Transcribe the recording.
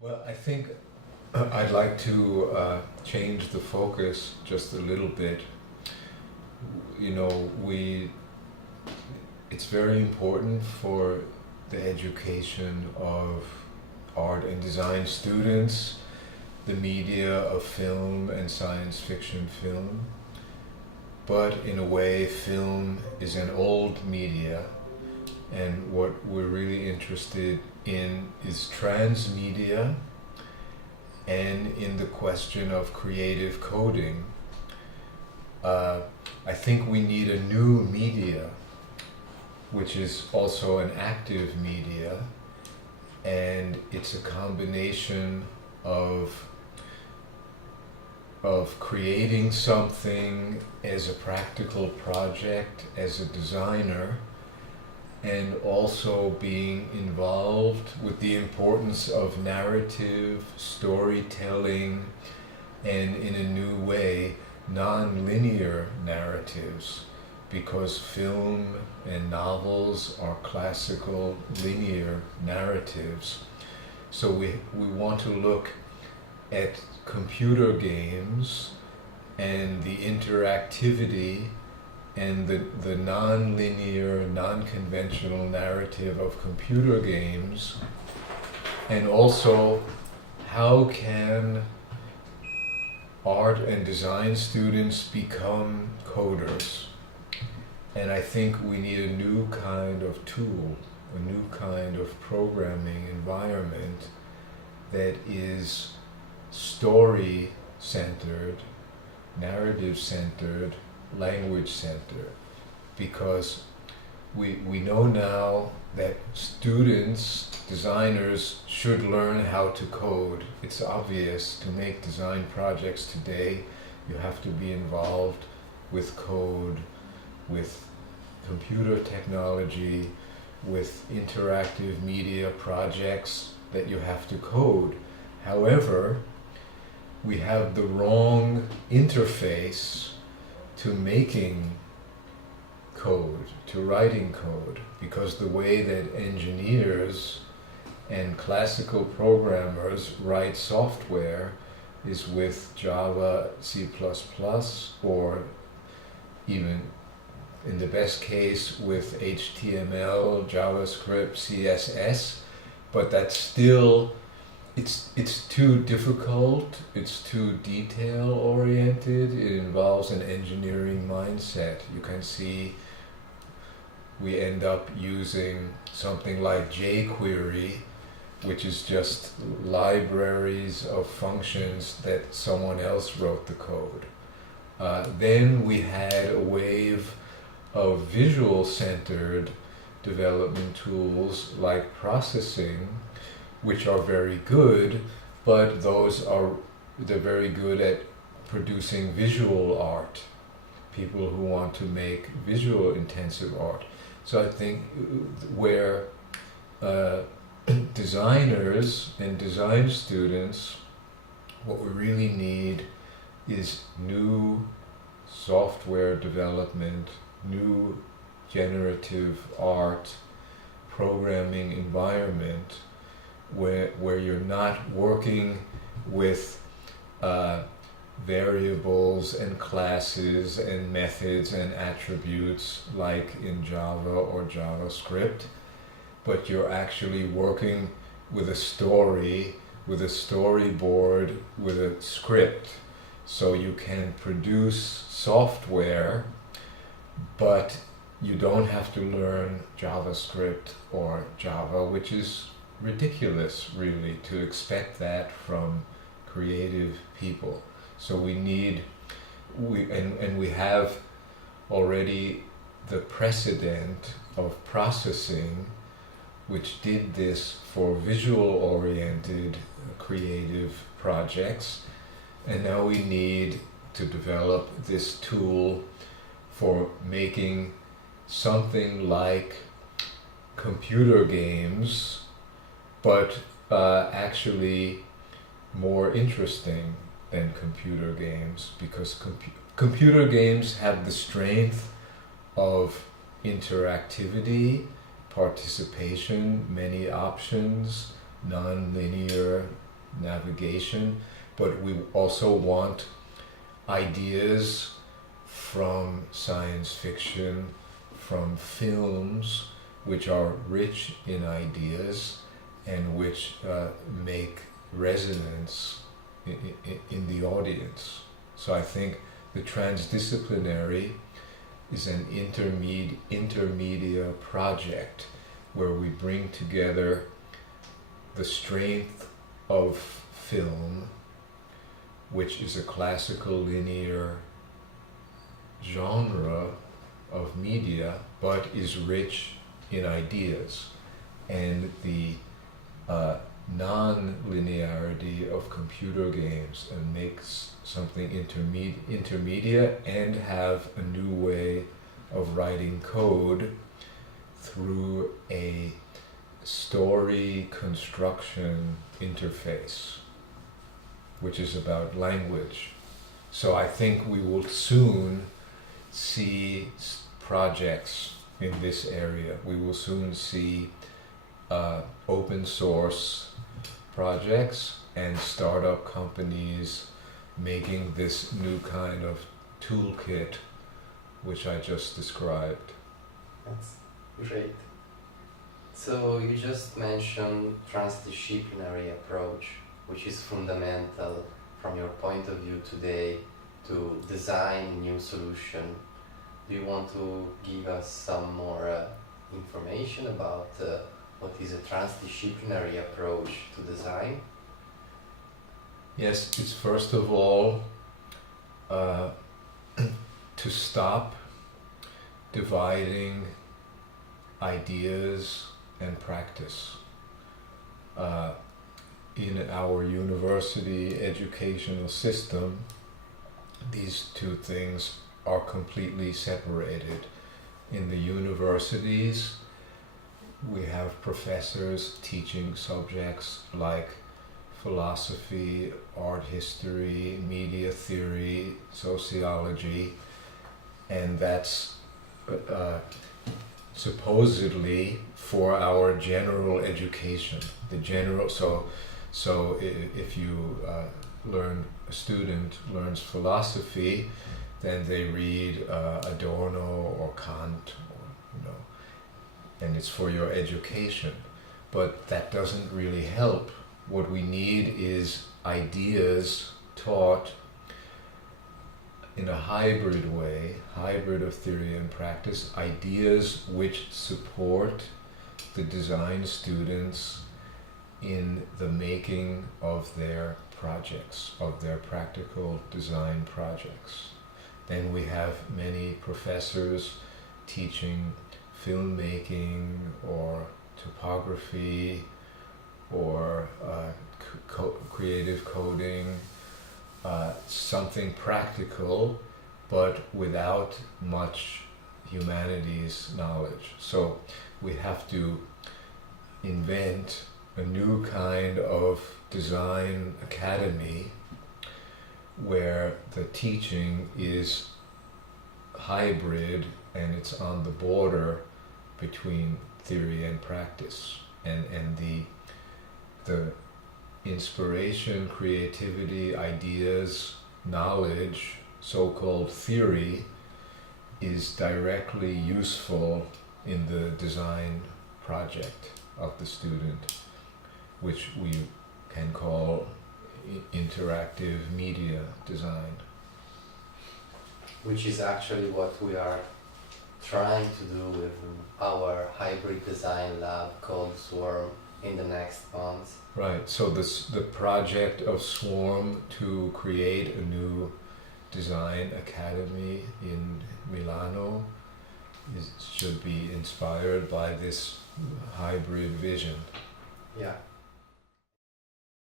Well, I think I'd like to change the focus just a little bit. You know, it's very important for the education of art and design students, the media of film and science fiction film. But in a way, film is an old media, and what we're really interested in is transmedia and in the question of creative coding. I think we need a new media, which is also an active media, and it's a combination of creating something as a practical project, as a designer, and also being involved with the importance of narrative, storytelling, and in a new way, non-linear narratives, because film and novels are classical linear narratives. So we want to look at computer games and the interactivity and the non-linear, non-conventional narrative of computer games, and also how can art and design students become coders. And I think we need a new kind of tool, a new kind of programming environment that is story-centered, narrative-centered, language-centered. Because we know now that students, designers, should learn how to code. It's obvious to make design projects today, you have to be involved with code, with computer technology, with interactive media projects that you have to code. However, we have the wrong interface to making code, to writing code, because the way that engineers and classical programmers write software is with Java, C++, or even in the best case with HTML, JavaScript, CSS, but that's still, it's too difficult, it's too detail oriented, it involves an engineering mindset. You can see we end up using something like jQuery, which is just libraries of functions that someone else wrote the code. Then we had a wave of visual-centered development tools like processing, which are very good, but they're very good at producing visual art, people who want to make visual intensive art. So I think where designers and design students, what we really need is new software development, new generative art programming environment where you're not working with variables and classes and methods and attributes like in Java or JavaScript, but you're actually working with a story, with a storyboard, with a script. So you can produce software, but you don't have to learn JavaScript or Java, which is ridiculous, really, to expect that from creative people. So we have already the precedent of processing, which did this for visual-oriented creative projects, and now we need to develop this tool for making something like computer games, but actually more interesting than computer games, because computer games have the strength of interactivity, participation, many options, non-linear navigation, but we also want ideas from science fiction, from films, which are rich in ideas and which make resonance in the audience. So I think the transdisciplinary is an intermedia project where we bring together the strength of film, which is a classical linear genre of media, but is rich in ideas, and the non-linearity of computer games, and makes something intermediate and have a new way of writing code through a story construction interface, which is about language. So I think we will soon see projects in this area. We will soon see open source projects and startup companies making this new kind of toolkit which I just described. That's great. So you just mentioned transdisciplinary approach, which is fundamental from your point of view today to design new solution. Do you want to give us some more information about what is a transdisciplinary approach to design? Yes, it's first of all to stop dividing ideas and practice. In our university educational system, these two things are completely separated. In the universities, we have professors teaching subjects like philosophy, art history, media theory, sociology, and that's supposedly for our general education. So if you a student learns philosophy, then they read Adorno or Kant, or, and it's for your education. But that doesn't really help. What we need is ideas taught in a hybrid way, hybrid of theory and practice, ideas which support the design students in the making of their projects, of their practical design projects. Then we have many professors teaching filmmaking or topography or creative coding, something practical but without much humanities knowledge. So we have to invent a new kind of design academy where the teaching is hybrid and it's on the border between theory and practice, and the inspiration, creativity, ideas, knowledge, so-called theory, is directly useful in the design project of the student, which we can call interactive media design. Which is actually what we are trying to do with our hybrid design lab called Swarm in the next month. Right, so the project of Swarm to create a new design academy in Milano should be inspired by this hybrid vision. Yeah.